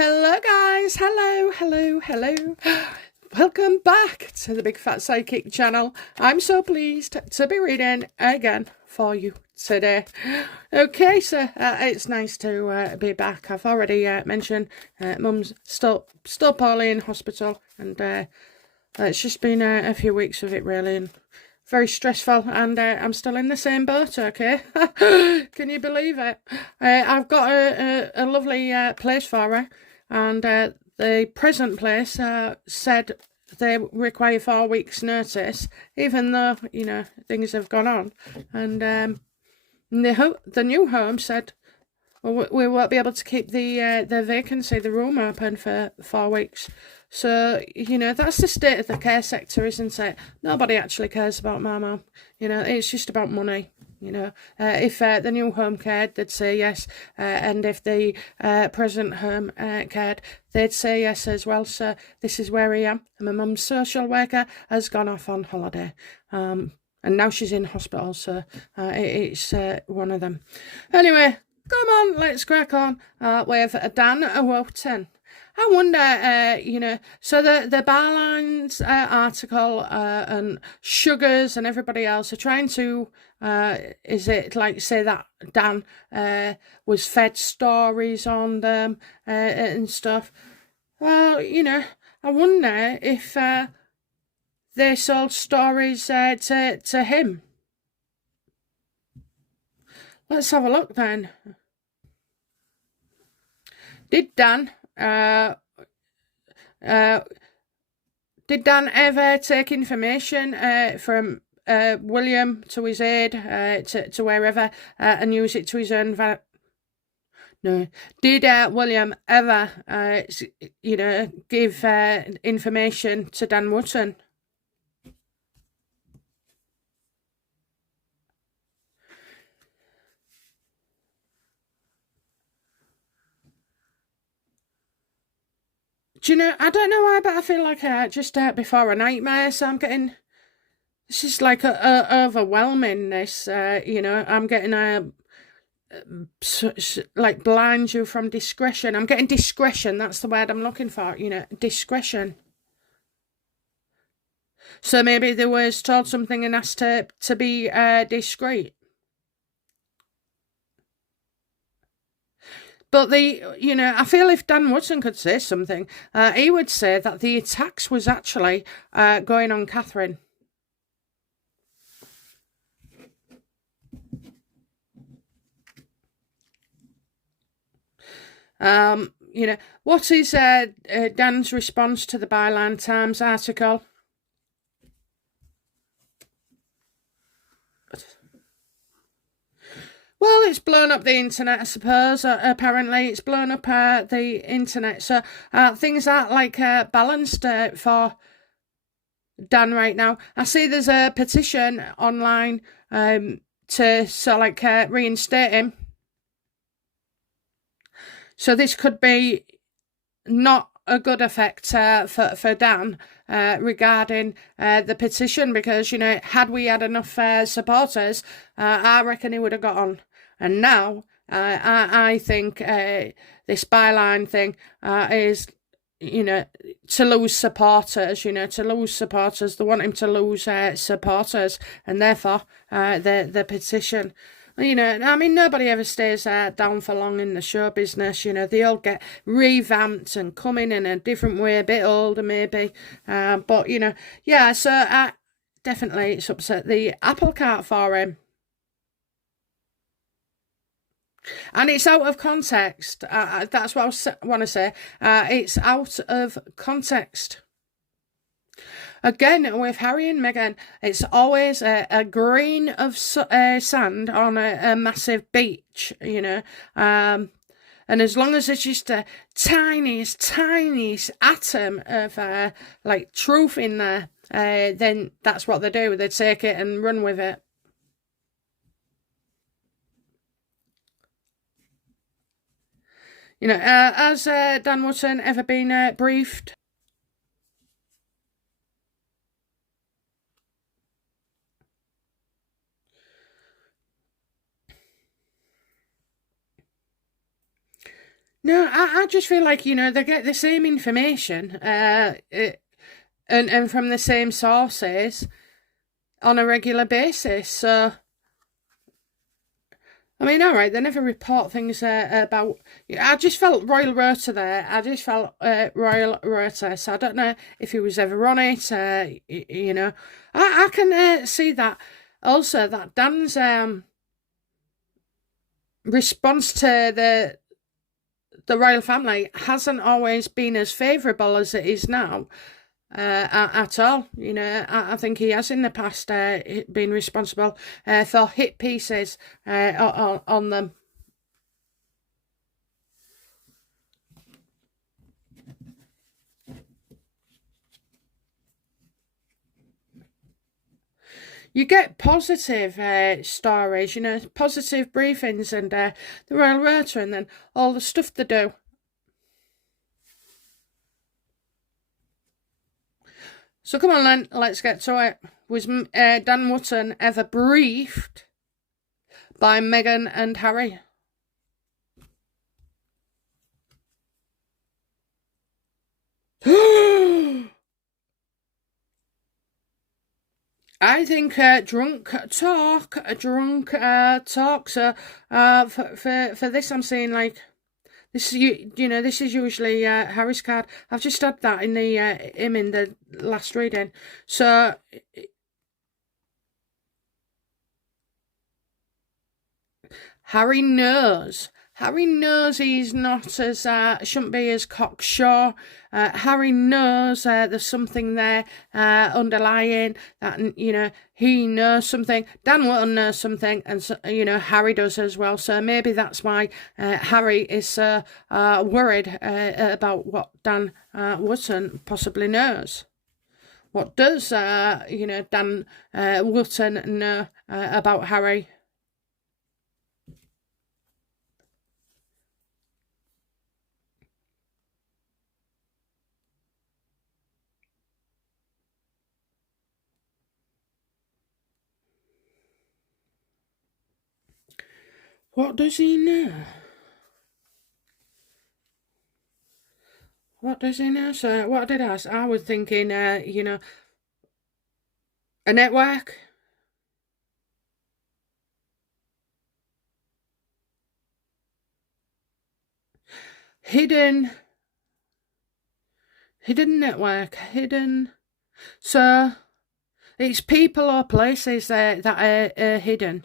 hello guys, hello. Welcome back to the Big Fat Psychic channel. I'm so pleased to be reading again for you today. Okay, so it's nice to be back. I've already mentioned Mum's still poorly in hospital, and it's just been a few weeks of it really, and very stressful, and I'm still in the same boat, okay? Can you believe it? I've got a lovely place for her, and the present place said they require 4 weeks notice, even though, you know, things have gone on. And the new home said, well, we won't be able to keep the vacancy, the room open for 4 weeks. So, you know, that's the state of the care sector, isn't it? Nobody actually cares about my mum. You know, it's just about money. You know, if the new home cared, they'd say yes. And if the present home cared, they'd say yes as well. So this is where I am. And my mum's social worker has gone off on holiday. And now she's in hospital. So it's one of them. Anyway, come on, let's crack on with Dan Wootton. I wonder, you know, so the Barlines article and Sugars and everybody else are trying to, is it like say that Dan was fed stories on them and stuff? Well, you know, I wonder if they sold stories to him. Let's have a look then. Did Dan ever take information from William to his aide, to wherever, and use it to his own No. Did William ever, you know, give information to Dan Wootton? Do you know, I don't know why, but I feel like just before a nightmare, so I'm getting, this is like overwhelming, this, you know, I'm getting like blind you from discretion. I'm getting discretion, that's the word I'm looking for, you know, discretion. So maybe they was told something and asked to be discreet. But you know, I feel if Dan Wootton could say something, he would say that the attacks was actually going on Catherine. You know, what is Dan's response to the Byline Times article? Well, it's blown up the internet, I suppose. Apparently, it's blown up the internet. So things aren't like balanced for Dan right now. I see there's a petition online to like reinstate him. So this could be not a good effect for Dan regarding the petition, because, you know, had we had enough supporters, I reckon he would have got on. And now I think this Byline thing is, you know, to lose supporters, you know, to lose supporters. They want him to lose supporters, and therefore the petition. You know, I mean, nobody ever stays down for long in the show business. You know, they all get revamped and come in a different way, a bit older maybe. But, you know, yeah, so definitely it's upset the apple cart for him. And it's out of context. That's what I want to say. It's out of context. Again, with Harry and Meghan, it's always a grain of sand on a massive beach, you know. And as long as it's just a tiniest atom of like truth in there, then that's what they do. They take it and run with it. You know, has Dan Wootton ever been briefed? No, I just feel like, they get the same information, and from the same sources on a regular basis. So, I mean, all right, they never report things about. I just felt Royal Rota there. I just felt Royal Rota. So I don't know if he was ever on it. I can see that also, that Dan's response to the royal family hasn't always been as favourable as it is now. At all. I think he has in the past been responsible for hit pieces on them. You get positive stories, positive briefings and the Royal Rota, and then all the stuff they do. So come on then, let's get to it. Was Dan Wootton ever briefed by Meghan and Harry? I think drunk talk. So for this, I'm saying like this. This is usually Harry's card. I've just had that in the him in the last reading. So Harry knows. Harry knows he's not as, shouldn't be as cocksure. Harry knows there's something there underlying, that, he knows something. Dan Wootton knows something, and, Harry does as well. So maybe that's why Harry is worried about what Dan Wootton possibly knows. What does, Dan Wootton know about Harry? What does he know? What does he know? So what did I ask? I was thinking, a network. Hidden network, hidden. So it's people or places that are hidden.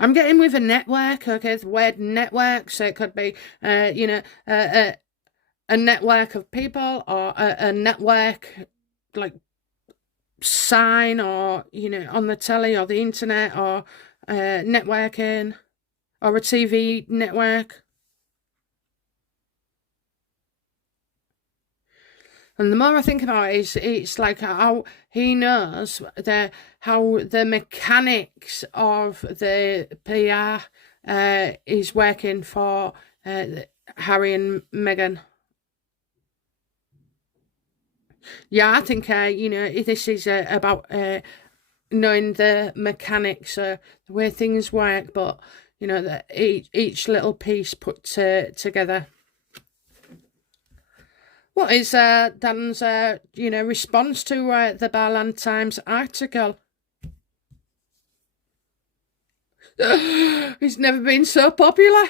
I'm getting with a network, okay, the word network, so it could be, a network of people, or a network, like, sign, or, on the telly, or the internet, or networking, or a TV network. And the more I think about it, it's like how he knows how the mechanics of the PR is working for Harry and Meghan. Yeah, I think this is about knowing the mechanics, the way things work, but that each little piece put together. What is Dan's response to the Barland Times article? He's never been so popular.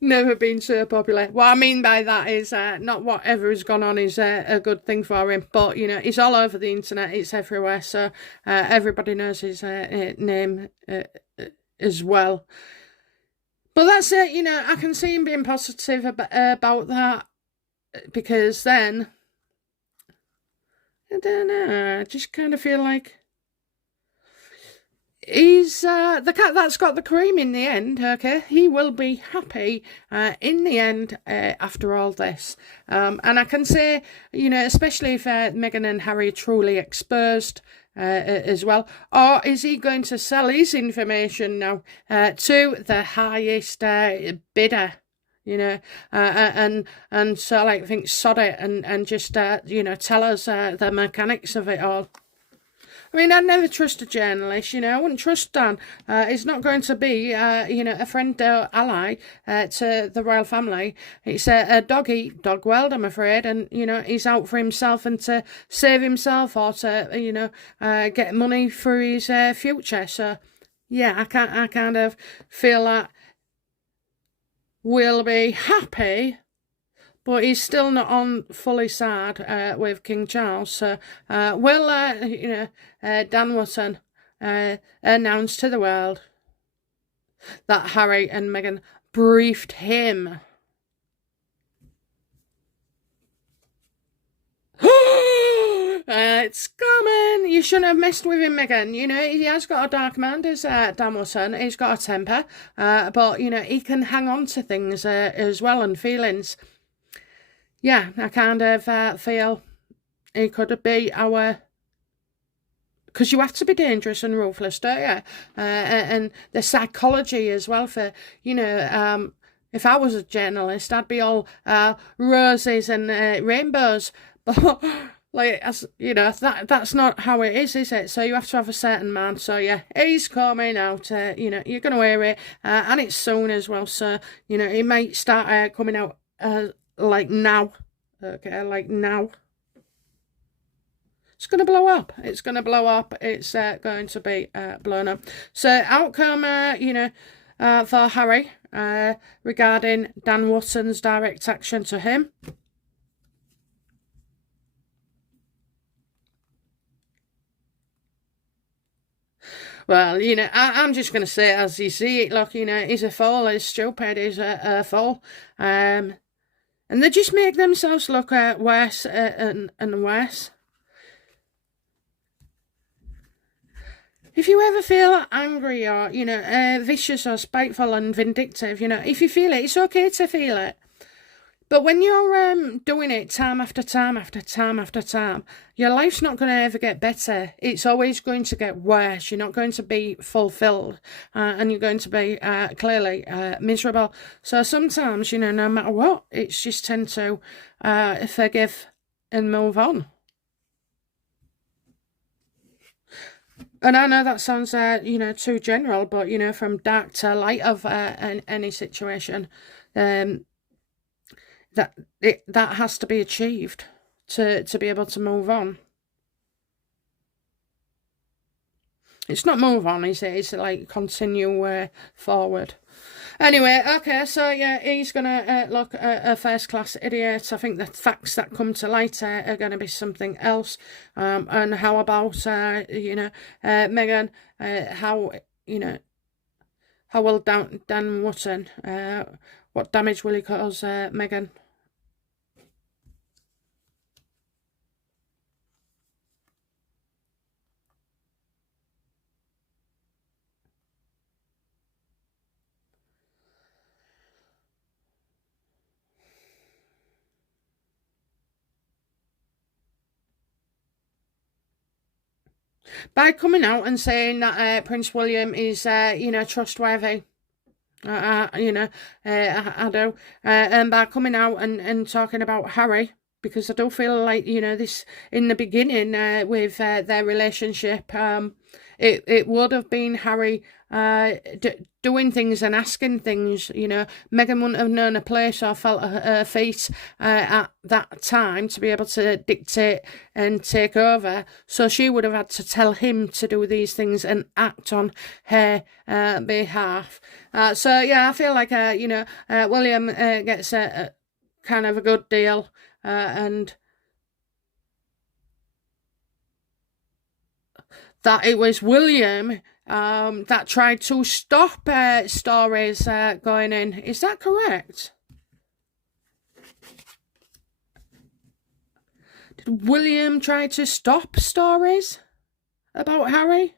Never been so popular. What I mean by that is not whatever has gone on is a good thing for him, but he's all over the internet. It's everywhere, so everybody knows his name as well. But that's it. I can see him being positive about that. Because then, I don't know, I just kind of feel like he's the cat that's got the cream in the end, okay? He will be happy in the end after all this. And I can say, especially if Meghan and Harry are truly exposed as well, or is he going to sell his information now to the highest bidder? And so like think sod it and just tell us the mechanics of it all. I mean, I'd never trust a journalist, I wouldn't trust Dan. He's not going to be, a friend or ally to the royal family. It's a dog world, I'm afraid, and, he's out for himself and to save himself or to, get money for his future. So, yeah, I kind of feel that we'll be happy, but he's still not on fully side with King Charles. So will, Dan Wootton announce to the world that Harry and Meghan briefed him. It's coming. You shouldn't have messed with him, Meghan. He has got a dark mind, as Dan Wootton. He's got a temper, but, he can hang on to things as well, and feelings. Yeah, I kind of feel he could be our... Because you have to be dangerous and ruthless, don't you? And the psychology as well for, if I was a journalist, I'd be all roses and rainbows. But, that's not how it is it? So you have to have a certain man. So, yeah, he's coming out. You're going to hear it. And it's soon as well. So, he might start coming out like now. Okay, like now. It's going to blow up. It's going to blow up. It's going to be blown up. So outcome, for Harry regarding Dan Wootton's direct action to him. Well, I'm just going to say it as you see it. Look, he's a fool. He's stupid. He's a fool. And they just make themselves look worse and worse. If you ever feel angry or, vicious or spiteful and vindictive, if you feel it, it's okay to feel it. But when you're doing it time after time after time after time, your life's not going to ever get better. It's always going to get worse. You're not going to be fulfilled and you're going to be clearly miserable. So sometimes, no matter what, it's just tend to forgive and move on. And I know that sounds, too general, but, from dark to light of any situation, that has to be achieved to be able to move on. It's not move on, is it? It's like continue forward. Anyway, okay, so yeah, he's going to look a first-class idiot. I think the facts that come to light are going to be something else. And how about, Meghan, how will Dan Wootton, what damage will he cause Meghan? By coming out and saying that Prince William is, trustworthy. I do. And by coming out and talking about Harry, because I do feel like, this, in the beginning with their relationship, it would have been Harry doing things and asking things. Meghan wouldn't have known a place or felt her feet at that time to be able to dictate and take over. So she would have had to tell him to do these things and act on her behalf. So yeah, I feel like William gets a kind of a good deal, and that it was William that tried to stop stories going in. Is that correct? Did William try to stop stories about Harry?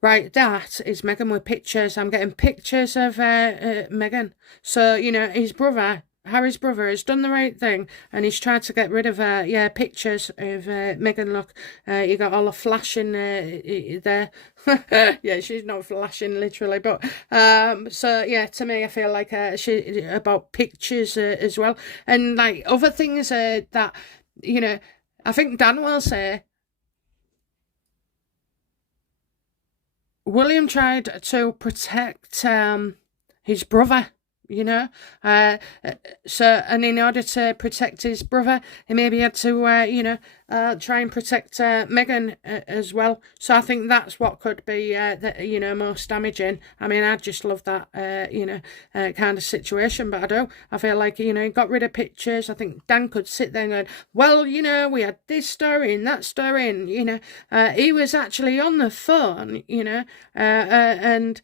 Right, that is Meghan with pictures. I'm getting pictures of Meghan. So, his brother Harry's brother has done the right thing, and he's tried to get rid of pictures of Meghan. Look, you got all the flashing there. Yeah, she's not flashing literally, but so yeah, to me, I feel like she about pictures as well, and like other things that I think Dan will say. William tried to protect his brother, you know. So, and in order to protect his brother, he maybe had to, try and protect Meghan as well. So I think that's what could be, most damaging. I mean, I just love that, kind of situation, but I don't. I feel like, he got rid of pictures. I think Dan could sit there and go, well, we had this story and that story, and, he was actually on the phone, and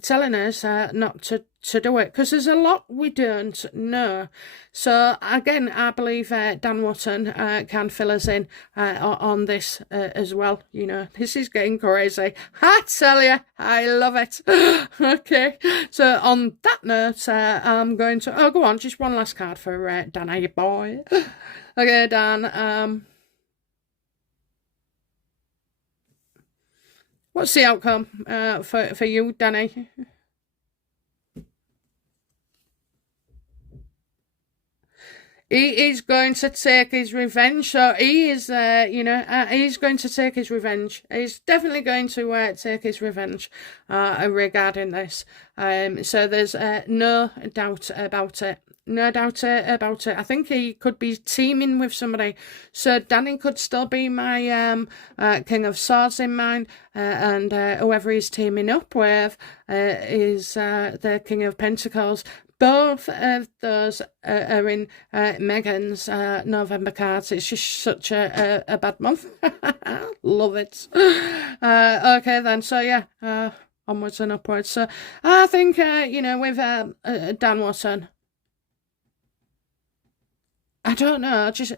telling us not to do it, because there's a lot we don't know. So again, I believe Dan Wootton can fill us in on this as well. This is getting crazy. I tell you, I love it. Okay, so on that note, I'm going to go on, just one last card for Dan, your boy. Okay, Dan, what's the outcome for you, Danny? He is going to take his revenge. So he is, he's going to take his revenge. He's definitely going to take his revenge regarding this. So there's no doubt about it. No doubt about it. I think he could be teaming with somebody. So Danny could still be my King of Swords in mind, and whoever he's teaming up with is the King of Pentacles. Both of those are in Meghan's November cards. It's just such a bad month. Love it. Okay then, so yeah, onwards and upwards. So I think, with Dan Wootton, I don't know, just,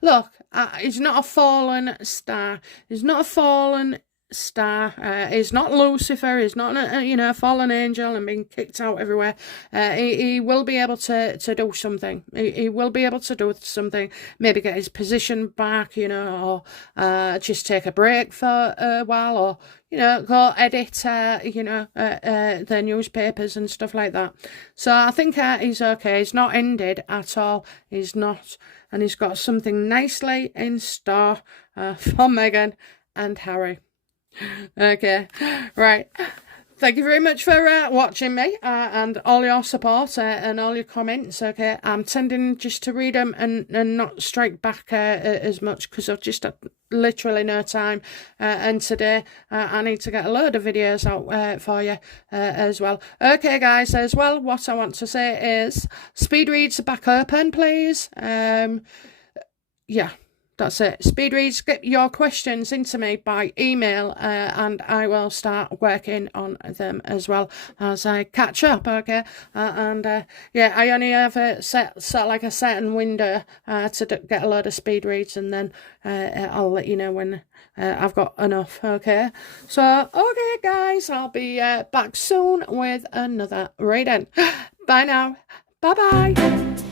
look, he's not a fallen star. He's not a fallen star. He's not Lucifer. He's not a fallen angel and being kicked out everywhere. He will be able to do something. He will be able to do something. Maybe get his position back, or just take a break for a while, or go edit the newspapers and stuff like that. So I think he's okay. He's not ended at all. He's not, and he's got something nicely in store for Meghan and Harry. Okay, right. Thank you very much for watching me and all your support and all your comments. Okay, I'm tending just to read them and not strike back as much, because I've just had literally no time. And today I need to get a load of videos out for you as well. Okay, guys, as well, what I want to say is speed reads are back open, please. Yeah. That's it. Speed reads, get your questions into me by email, and I will start working on them as well as I catch up, okay? Yeah, I only have a like a certain window to get a load of speed reads, and then I'll let you know when I've got enough, okay? So, okay, guys, I'll be back soon with another reading. Bye now. Bye-bye.